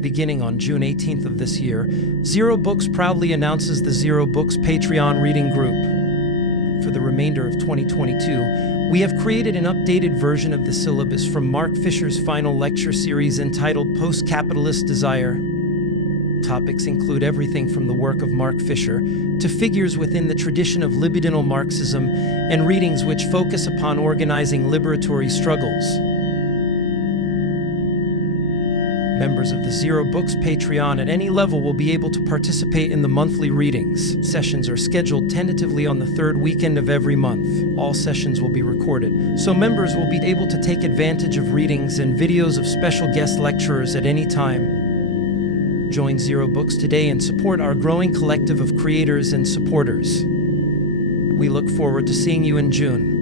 Beginning on June 18th of this year, Zer0 Books proudly announces the Zer0 Books Patreon reading group. For the remainder of 2022, we have created an updated version of the syllabus from Mark Fisher's final lecture series entitled Post-Capitalist Desire. Topics include everything from the work of Mark Fisher to figures within the tradition of libidinal Marxism and readings which focus upon organizing liberatory struggles. Members of the Zer0 Books Patreon at any level will be able to participate in the monthly readings. Sessions are scheduled tentatively on the third weekend of every month. All sessions will be recorded, so members will be able to take advantage of readings and videos of special guest lecturers at any time. Join Zer0 Books today and support our growing collective of creators and supporters. We look forward to seeing you in June.